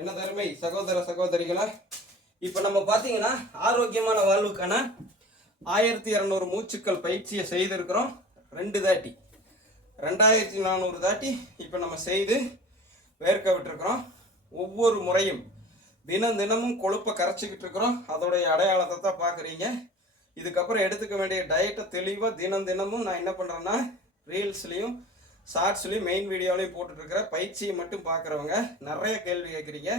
என்ன தருமை? சகோதர சகோதரிகளா இப்போ நம்ம பார்த்தீங்கன்னா ஆரோக்கியமான வாழ்வுக்கான ஆயிரத்தி இரநூறு மூச்சுக்கள் பயிற்சியை செய்திருக்கிறோம். ரெண்டு தாட்டி. ரெண்டாயிரத்தி நானூறு தாட்டி இப்போ நம்ம செய்து வேர்க்க விட்டுருக்குறோம். ஒவ்வொரு முறையும் தினம் தினமும் கொழுப்பை கரைச்சிக்கிட்டு இருக்கிறோம். அதோடைய அடையாளத்தை தான் பார்க்குறீங்க இதுக்கப்புறம் எடுத்துக்க வேண்டிய டயட்டை தெளிவாக தினம் தினமும் நான் என்ன பண்ணுறேன்னா ரீல்ஸ்லேயும் ஷார்ட்ஸ்லேயும் மெயின் வீடியோலையும் போட்டுட்ருக்கிற பயிற்சியை மட்டும் பார்க்குறவங்க நிறைய கேள்வி கேட்குறீங்க.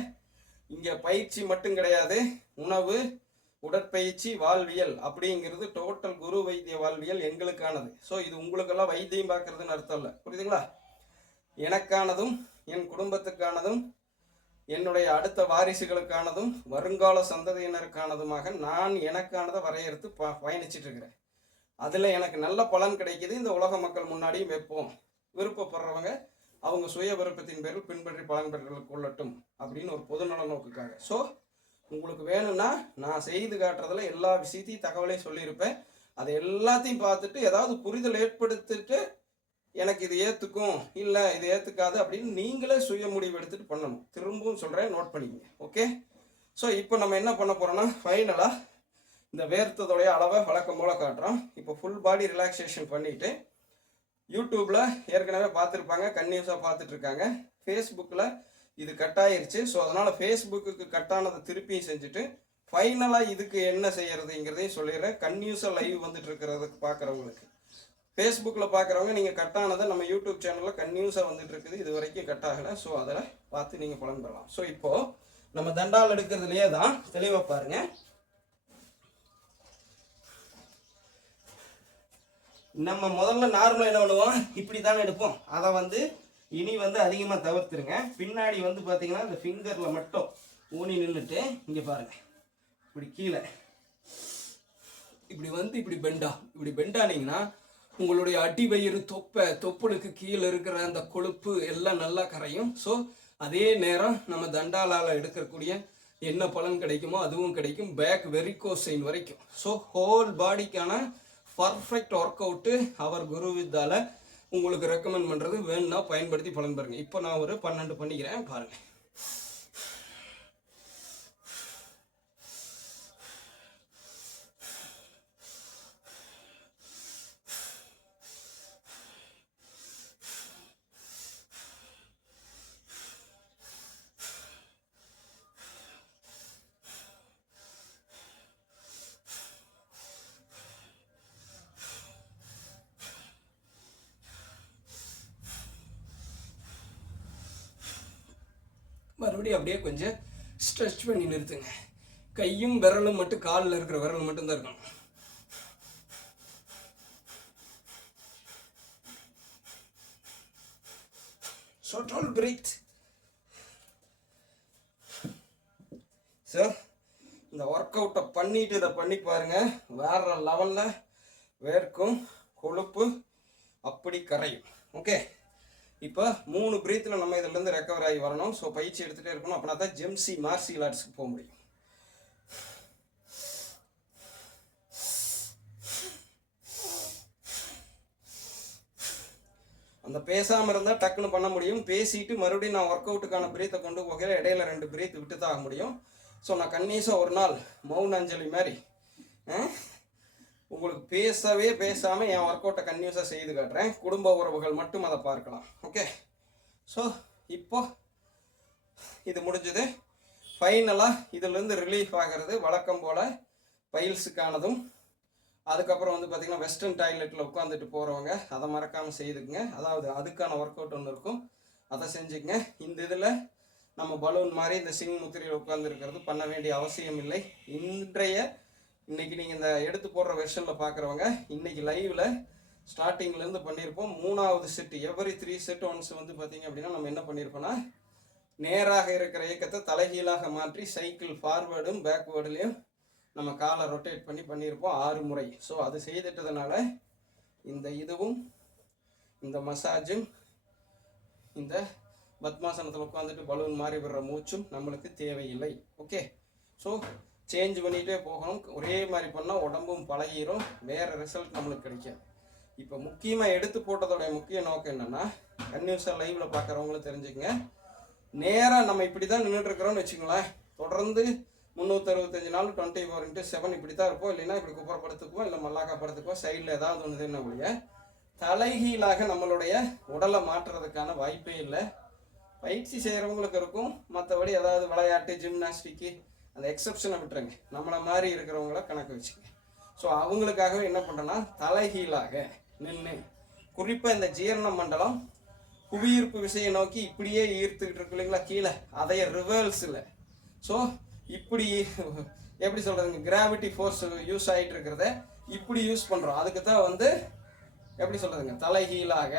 இங்கே பயிற்சி மட்டும் கிடையாது. உணவு உடற்பயிற்சி வாழ்வியல் அப்படிங்கிறது டோட்டல் குரு வைத்திய வாழ்வியல் எங்களுக்கானது. ஸோ இது உங்களுக்கெல்லாம் வைத்தியம் பார்க்கறதுன்னு அர்த்தம் இல்லை. புரியுதுங்களா? எனக்கானதும் என் குடும்பத்துக்கானதும் என்னுடைய அடுத்த வாரிசுகளுக்கானதும் வருங்கால சந்ததியினருக்கானதுமாக நான் எனக்கானதை வரையறுத்து ப பயணிச்சிட்டு இருக்கிறேன் அதில் எனக்கு நல்ல பலன் கிடைக்கிது. இந்த உலக மக்கள் முன்னாடியும் வைப்போம். விருப்பப்படுறவங்க அவங்க சுய விருப்பத்தின் பேரில் பின்பற்றி பலன் பெற்று கொள்ளட்டும் அப்படின்னு ஒரு பொதுநல நோக்குக்காக. ஸோ உங்களுக்கு வேணும்னா நான் செய்து காட்டுறதுல எல்லா விஷயத்தையும் தகவலையும் சொல்லியிருப்பேன். அதை எல்லாத்தையும் பார்த்துட்டு ஏதாவது புரிதல் ஏற்படுத்திட்டு எனக்கு இது ஏற்றுக்கும் இல்லை இது ஏற்றுக்காது அப்படின்னு நீங்களே சுய முடிவு எடுத்துகிட்டு பண்ணணும். திரும்பவும் சொல்கிறேன் நோட் பண்ணிக்கங்க. ஓகே ஸோ இப்போ நம்ம என்ன பண்ண போகிறோம்னா ஃபைனலாக இந்த வேர்த்ததோடைய அளவை வழக்கம் போல் காட்டுறோம். இப்போ ஃபுல் பாடி ரிலாக்ஸேஷன் பண்ணிவிட்டு யூடியூப்பில் ஏற்கனவே பார்த்துருப்பாங்க கன்யூஸாக பார்த்துட்டு இருக்காங்க ஃபேஸ்புக்கில் இது கட் ஆயிருச்சு. ஸோ அதனால் ஃபேஸ்புக்கு கட்டானதை திருப்பியும் செஞ்சுட்டு ஃபைனலாக இதுக்கு என்ன செய்யறதுங்கிறதையும் சொல்லிடுறேன். கன்யூஸாக லைவ் வந்துட்டு இருக்கிறதுக்கு பார்க்குறவங்களுக்கு. ஃபேஸ்புக்கில் பார்க்குறவங்க நீங்கள் கட்டானதை நம்ம யூடியூப் சேனலில் கன்யூஸாக வந்துட்டு இருக்குது இது வரைக்கும் கட் ஆகலை. ஸோ அதில் பார்த்து நீங்கள் பலன் பெறலாம். ஸோ இப்போது நம்ம தண்டால் எடுக்கிறதுலையே தான் தெளிவாக பாருங்கள் நம்ம முதல்ல நார்மலாக என்ன பண்ணுவோம்? இப்படி தானே எடுப்போம். அதை வந்து இனி வந்து அதிகமாக தவிர்த்துருங்க. பின்னாடி வந்து பார்த்தீங்கன்னா இந்த ஃபிங்கரில் மட்டும் ஊனி நின்றுட்டு இங்கே பாருங்கள் இப்படி கீழே. இப்படி வந்து இப்படி பெண்டா இப்படி பெண்டானீங்கன்னா உங்களுடைய அடிவயிறு தொப்பை தொப்புளுக்கு கீழே இருக்கிற அந்த கொழுப்பு எல்லாம் நல்லா கரையும். ஸோ அதே நேரம் நம்ம தண்டாலால் எடுக்கக்கூடிய என்ன பலன் கிடைக்குமோ அதுவும் கிடைக்கும். பேக் வெரிகோசைன் வரைக்கும். ஸோ ஹோல் பாடிக்கான பர்ஃபெக்ட் ஒர்க் அவுட்டு அவர் குரு வித்தால உங்களுக்கு ரெக்கமெண்ட் பண்ணுறது வேணும்னா பயன்படுத்தி பலன் பாருங்க இப்போ நான் ஒரு பன்னெண்டு பண்ணிக்கிறேன் பாருங்கள் மறுபடியும் அப்படியே கொஞ்சம் ஸ்ட்ரெச் பண்ணி நிறுத்துங்க. கையும் விரலும் மட்டும் காலில் இருக்கிற விரல் மட்டும் தான் இருக்கணும் Total breath. ஸோ இந்த ஒர்க் அவுட்டை பண்ணிட்டு இதை பண்ணி பாருங்க. வேற லெவலில் வேர்க்கும் கொழுப்பு அப்படி கரையும். ஓகே இப்போ மூணு பிரீத்தில் நம்ம இதுலேருந்து ரெக்கவர் ஆகி வரணும். ஸோ பயிற்சி எடுத்துகிட்டே இருக்கணும். அப்படின்னா தான் ஜெம்சி மார்ஷியல் ஆர்ட்ஸுக்கு போக முடியும். அந்த பேசாமல் இருந்தால் டக்குன்னு பண்ண முடியும். பேசிட்டு மறுபடியும் நான் ஒர்க் அவுட்டுக்கான பிரீத்தை கொண்டு போகையில் இடையில ரெண்டு பிரீத் விட்டு தான் ஆக முடியும். ஸோ நான் கன்னியூஸாக ஒரு நாள் மௌன அஞ்சலி மாதிரி ஆ? உங்களுக்கு பேசவே பேசாமல் என் ஒர்க் அவுட்டை கன்யூஸாக செய்து காட்டுறேன். குடும்ப உறவுகள் மட்டும் அதை பார்க்கலாம். ஓகே ஸோ இப்போ இது முடிஞ்சது. ஃபைனலாக இதிலேருந்து ரிலீஃப் ஆகிறது வழக்கம் போல் பைல்ஸுக்கானதும் அதுக்கப்புறம் வந்து பார்த்திங்கன்னா வெஸ்டர்ன் டாய்லெட்டில் உட்காந்துட்டு போகிறவங்க அதை மறக்காமல் செய்துக்குங்க. அதாவது அதுக்கான ஒர்க் அவுட் ஒன்று இருக்கும். அதை செஞ்சுக்கங்க. இந்த இதில் நம்ம பலூன் மாதிரி இந்த சிங் முத்திரையில் உட்காந்துருக்கிறது பண்ண வேண்டிய அவசியம் இல்லை. இன்றைய இன்னைக்கு நீங்கள் இந்த எடுத்து போடுற வெர்ஷனில் பார்க்குறவங்க இன்னைக்கு லைவில் ஸ்டார்டிங்லேருந்து பண்ணியிருப்போம் மூணாவது set every three set once வந்து பார்த்தீங்க அப்படின்னா நம்ம என்ன பண்ணியிருப்போம்னா நேராக இருக்கிற இயக்கத்தை தலைகீழாக மாற்றி சைக்கிள் ஃபார்வேர்டும் பேக்வேர்டுலேயும் நம்ம காலை ரொட்டேட் பண்ணி பண்ணியிருப்போம் ஆறு முறை. ஸோ அது செய்துட்டதுனால இந்த இதுவும் இந்த மசாஜும் இந்த பத்மாசனத்தில் உட்காந்துட்டு பலூன் மாறி விடுற மூச்சும் நம்மளுக்கு தேவையில்லை. ஓகே ஸோ சேஞ்ச் பண்ணிகிட்டே போகணும். ஒரே மாதிரி பண்ணால் உடம்பும் பழகிரும். வேறு ரிசல்ட் நம்மளுக்கு கிடைக்காது இப்போ முக்கியமாக எடுத்து போட்டதோடைய முக்கிய நோக்கம் என்னென்னா கன்யூஸாக லைவில் பார்க்குறவங்களும் தெரிஞ்சுக்கங்க. நேராக நம்ம இப்படி தான் நின்றுட்டுருக்குறோம்னு வச்சுங்களேன் தொடர்ந்து முந்நூற்றறுபத்தஞ்சு நாள் டுவெண்ட்டி ஃபோர் இன்ட்டு செவன் இப்படி தான் இருப்போம். இல்லைன்னா இப்படி குப்புற படுத்துக்குவோம் இல்லை மல்லாக்கா படுத்துக்குவோம். சைடில் ஏதாவது ஒன்று என்ன ஒழிய தலைகீழாக நம்மளுடைய உடலை மாற்றுறதுக்கான வாய்ப்பே இல்லை. பயிற்சி செய்கிறவங்களுக்கு இருக்கும். மற்றபடி ஏதாவது விளையாட்டு ஜிம்னாஸ்டிக்கு அந்த எக்ஸப்ஷனை விட்டுருங்க. நம்மளை மாதிரி இருக்கிறவங்கள கணக்கு வச்சுங்க. ஸோ அவங்களுக்காகவே என்ன பண்ணுறோன்னா தலைகீழாக நின்று குறிப்பாக இந்த ஜீரண மண்டலம் புவியீர்ப்பு விசையை நோக்கி இப்படியே ஈர்த்துக்கிட்டு இருக்கு இல்லைங்களா கீழே. அதைய ரிவர்ஸில் ஸோ இப்படி எப்படி சொல்கிறதுங்க கிராவிட்டி ஃபோர்ஸ் யூஸ் ஆகிட்டு இருக்கிறத இப்படி யூஸ் பண்ணுறோம் அதுக்கு தான் வந்து எப்படி சொல்கிறதுங்க தலைகீழாக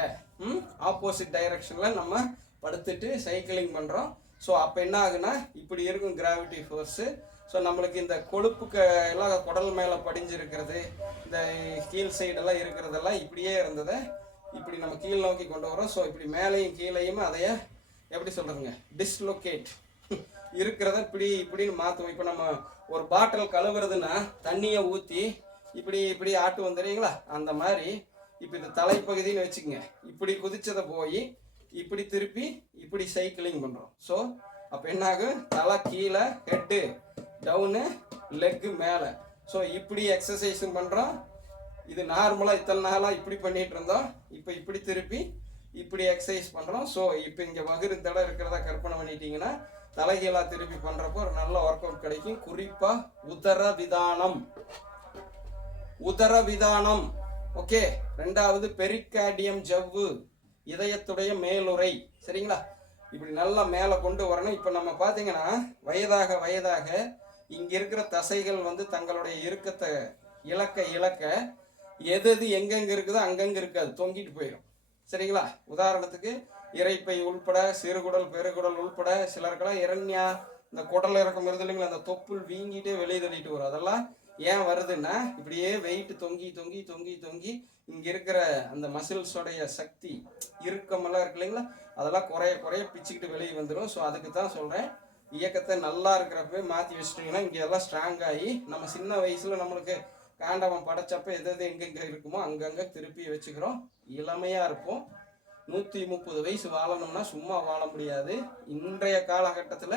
ஆப்போசிட் டைரக்ஷனில் நம்ம படுத்துட்டு சைக்கிளிங் பண்ணுறோம் ஸோ அப்போ என்ன ஆகுனா இப்படி இருக்கும் கிராவிட்டி ஃபோர்ஸு ஸோ நம்மளுக்கு இந்த கொழுப்புக்கு எல்லாம் குடல் மேலே படிஞ்சிருக்கிறது இந்த கீழ் சைடெல்லாம் இருக்கிறதெல்லாம் இப்படியே இருந்ததை இப்படி நம்ம கீழ் நோக்கி கொண்டு வரோம் ஸோ இப்படி மேலேயும் கீழேயும் அதைய எப்படி சொல்கிறதுங்க டிஸ்லொகேட் இருக்கிறத இப்படி இப்படின்னு மாற்றுவோம் இப்போ நம்ம ஒரு பாட்டில் கழுவுறதுன்னா தண்ணியை ஊற்றி இப்படி இப்படி ஆட்டு வந்துடுறீங்களா அந்த மாதிரி இப்போ இந்த தலைப்பகுதின்னு வச்சுக்கோங்க. இப்படி குதிச்சதை போய் இப்படி திருப்பி இப்படி சைக்கிளிங் பண்ணுறோம் ஸோ அப்போ என்ன ஆகும் தலை கீழே ஹெட்டு டவுனு லெக்கு மேலே. ஸோ இப்படி எக்ஸசைஸும் பண்ணுறோம் இது நார்மலாக இத்தனை நாளாக இப்படி பண்ணிகிட்டு இருந்தோம். இப்போ இப்படி திருப்பி இப்படி எக்ஸசைஸ் பண்ணுறோம் ஸோ இப்போ இங்கே வகுறு தடை இருக்கிறதா கற்பனை பண்ணிட்டீங்கன்னா தலைகீழாக திருப்பி பண்ணுறப்போ ஒரு நல்ல ஒர்க் அவுட் கிடைக்கும். குறிப்பாக உதர விதானம். உதர விதானம். ஓகே ரெண்டாவது பெரிக்காடியம் ஜவ்வு. இதயத்துடைய மேலுரை சரிங்களா? இப்படி நல்லா மேலே கொண்டு வரணும். இப்போ நம்ம பார்த்தீங்கன்னா வயதாக வயதாக இங்கே இருக்கிற தசைகள் வந்து தங்களுடைய இறுக்கத்தை இழக்க இழக்க எது எது எங்கெங்கே இருக்குதோ அங்கங்கே இருக்காது தொங்கிட்டு போயிடும். சரிங்களா? உதாரணத்துக்கு இறைப்பை உள்பட சிறுகுடல் பெருகுடல் உள்பட சிலருக்கெல்லாம் இரண்யா இந்த குடல் இறக்கம் வருது இல்லைங்களா? அந்த தொப்புள் வீங்கிட்டே வெளியே தள்ளிட்டு வரும். அதெல்லாம் ஏன் வருதுன்னா இப்படியே வெயிட் தொங்கி தொங்கி தொங்கி தொங்கி இங்க இருக்கிற அந்த மசில்ஸோடைய சக்தி இறுக்கமெல்லாம் இருக்கு இல்லைங்களா? அதெல்லாம் குறைய குறைய பிச்சுக்கிட்டு வெளியே வந்துடும் ஸோ அதுக்கு தான் சொல்றேன். இயக்கத்தை நல்லா இருக்கிறப்ப மாற்றி வச்சிட்டிங்கன்னா இங்கே எல்லாம் ஸ்ட்ராங் ஆகி நம்ம சின்ன வயசுல நம்மளுக்கு காண்டவன் படைச்சப்ப எது எது எங்கெங்க இருக்குமோ அங்கங்க திருப்பி வச்சுக்கிறோம். இளமையா இருப்போம். நூற்றி முப்பது வயசு வாழணும்னா சும்மா வாழ முடியாது. இன்றைய காலகட்டத்தில்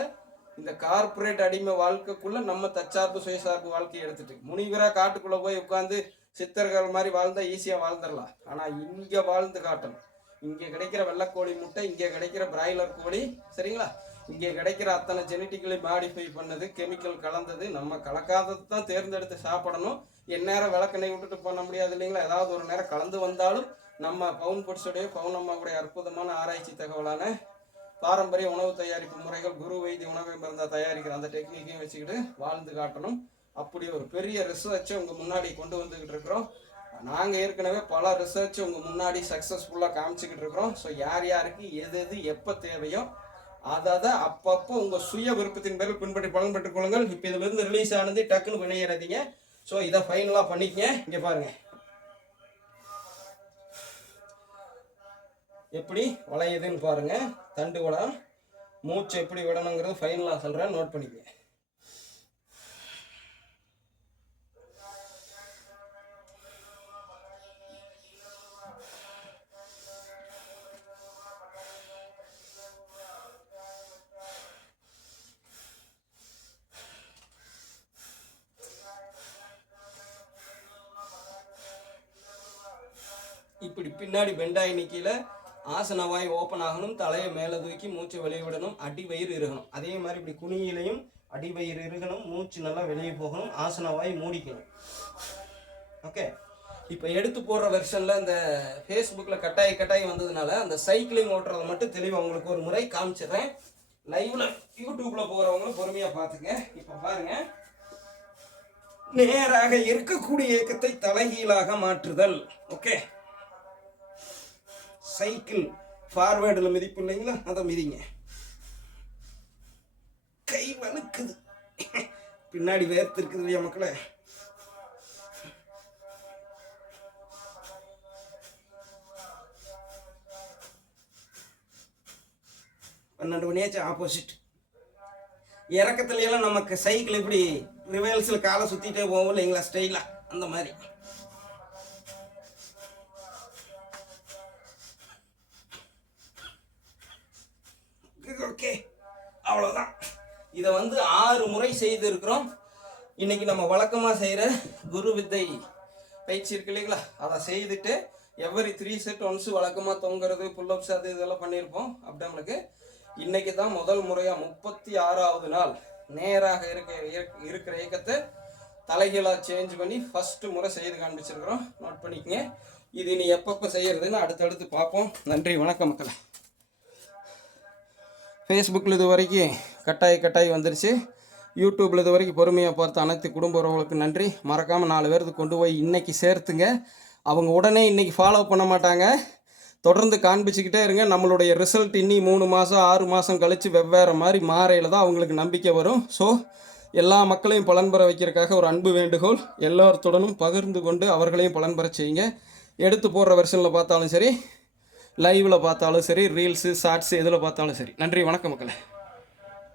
இந்த கார்ப்பரேட் அடிமை வாழ்க்கைக்குள்ள நம்ம தற்சார்பு சுயசார்பு வாழ்க்கையை எடுத்துட்டு முனிவரா காட்டுக்குள்ள போய் உட்காந்து சித்தர்கள் மாதிரி வாழ்ந்தால் ஈஸியாக வாழ்ந்துடலாம். ஆனால் இங்கே வாழ்ந்து காட்டணும். இங்கே கிடைக்கிற வெள்ளைக்கோழி முட்டை இங்கே கிடைக்கிற பிராய்லர் கோழி சரிங்களா? இங்கே கிடைக்கிற அத்தனை ஜெனட்டிக்கலி மாடிஃபை பண்ணது கெமிக்கல் கலந்தது நம்ம கலக்காதது தான் தேர்ந்தெடுத்து சாப்பிடணும். எந்நேரம் விளக்கெண்ணெய் விட்டுட்டு பண்ண முடியாது இல்லைங்களா? ஏதாவது ஒரு நேரம் கலந்து வந்தாலும் நம்ம பவுன் பொட்ஸுடைய பவுன் அம்மாவுடைய அற்புதமான ஆராய்ச்சி தகவலான பாரம்பரிய உணவு தயாரிப்பு முறைகள் குரு வைத்திய உணவை மருந்தா தயாரிக்கிற அந்த டெக்னிக்கையும் வச்சுக்கிட்டு வாழ்ந்து காட்டணும். அப்படி ஒரு பெரிய ரிசர்ச்சை உங்க முன்னாடி கொண்டு வந்துகிட்டு இருக்கிறோம். நாங்கள் ஏற்கனவே பல ரிசர்ச் உங்க முன்னாடி சக்ஸஸ்ஃபுல்லாக காமிச்சுக்கிட்டு இருக்கிறோம். ஸோ யார் யாருக்கு எது எது எப்போ தேவையோ அதை அதை அப்பப்போ உங்கள் சுய விருப்பத்தின் பேரில் பின்பற்றி பலன் பெற்றுக் கொள்ளுங்கள். இப்போ இதுலேருந்து ரிலீஸ் ஆனது டக்குன்னு வெளியேறாதீங்க ஸோ இதை ஃபைனலாக பண்ணிக்கங்க. இங்கே பாருங்க. எப்படி வளையுதுன்னு பாருங்க. தண்டு குடம் மூச்சு எப்படி விடணுங்கிறது ஃபைனலாக சொல்கிறேன் நோட் பண்ணிக்கங்க. இப்படி பின்னாடி பெண்டாய் நிக்கையில ஆசனவாய் ஓப்பன் ஆகணும் தலையை மேலே தூக்கி மூச்சை வெளியே விடணும் அடிவயிறு இருக்கணும். அதே மாதிரி இப்படி குனியிலையும் அடி வயிறு இருக்கணும் மூச்சு நல்லா வெளியே போகணும் ஆசனவாய் மூடிக்கணும். ஓகே இப்போ எடுத்து போடுற வெர்ஷனில் இந்த ஃபேஸ்புக்கில் கட்டாய கட்டாயி வந்ததுனால அந்த சைக்கிளிங் ஓட்டுறதை மட்டும் தெளிவாக உங்களுக்கு ஒரு முறை காமிச்சிடுறேன். லைவில் யூடியூப்பில் போகிறவங்களும் பொறுமையாக பார்த்துங்க. இப்போ பாருங்க. நேராக இருக்கக்கூடிய இயக்கத்தை தலைகீழாக மாற்றுதல். ஓகே சைக்கிள் ஃபார்வேர்டில் மிதிப்பு இல்லைங்களா அதை மிதிங்க. கை வலுக்குது பின்னாடி வேர்த்து இருக்குது இல்லையா மக்களே? பன்னெண்டு மணியாச்சு ஆப்போசிட் இறக்கத்துலையெல்லாம் நமக்கு சைக்கிள் இப்படி ரிவர்ஸில் காலை சுற்றிட்டே போவோம் இல்லைங்களா? ஸ்டைலாக அந்த மாதிரி. ஓகே அவ்வளோதான் இதை வந்து ஆறு முறை செய்திருக்கிறோம். இன்னைக்கு நம்ம வழக்கமாக செய்கிற குரு வித்தை பயிற்சி இருக்கு இல்லைங்களா? அதை செய்துட்டு எவரி த்ரீ செட் ஒன்ஸ் வழக்கமாக தொங்குறது புல்லப்ஸ் அது இதெல்லாம் பண்ணியிருப்போம். அப்படி நம்மளுக்கு இன்னைக்கு தான் முதல் முறையாக முப்பத்தி ஆறாவது நாள் நேராக இருக்க இருக்கிற இயக்கத்தை தலைகீழாக சேஞ்ச் பண்ணி ஃபஸ்ட்டு முறை செய்து காண்பிச்சிருக்கிறோம். நோட் பண்ணிக்கங்க. இது நீ எப்பப்போ செய்கிறதுன்னு அடுத்தடுத்து பார்ப்போம். நன்றி. வணக்கம் மக்களை. ஃபேஸ்புக்கில் இது வரைக்கும் கட்டாயி கட்டாயி வந்துருச்சு. யூடியூப்பில் இது வரைக்கும் பொறுமையாக பார்த்த அனைத்து குடும்ப உறவுகளுக்கு நன்றி. மறக்காமல் நாலு பேருக்கு கொண்டு போய் இன்றைக்கி சேர்த்துங்க. அவங்க உடனே இன்றைக்கி ஃபாலோ பண்ண மாட்டாங்க. தொடர்ந்து காண்பிச்சுக்கிட்டே இருங்க. நம்மளுடைய ரிசல்ட் இன்னி மூணு மாதம் ஆறு மாதம் கழித்து வெவ்வேறு மாதிரி மாறையில் தான் அவங்களுக்கு நம்பிக்கை வரும். ஸோ எல்லா மக்களையும் பலன் பெற வைக்கிறதுக்காக ஒரு அன்பு வேண்டுகோள். எல்லாத்துடனும் பகிர்ந்து கொண்டு அவர்களையும் பலன் பெற செய்யுங்க. எடுத்து போடுற வெர்ஷனில் பார்த்தாலும் சரி லைவில் பார்த்தாலும் சரி ரீல்ஸு ஷார்ட்ஸு எதில் பார்த்தாலும் சரி. நன்றி வணக்கம் மக்களை.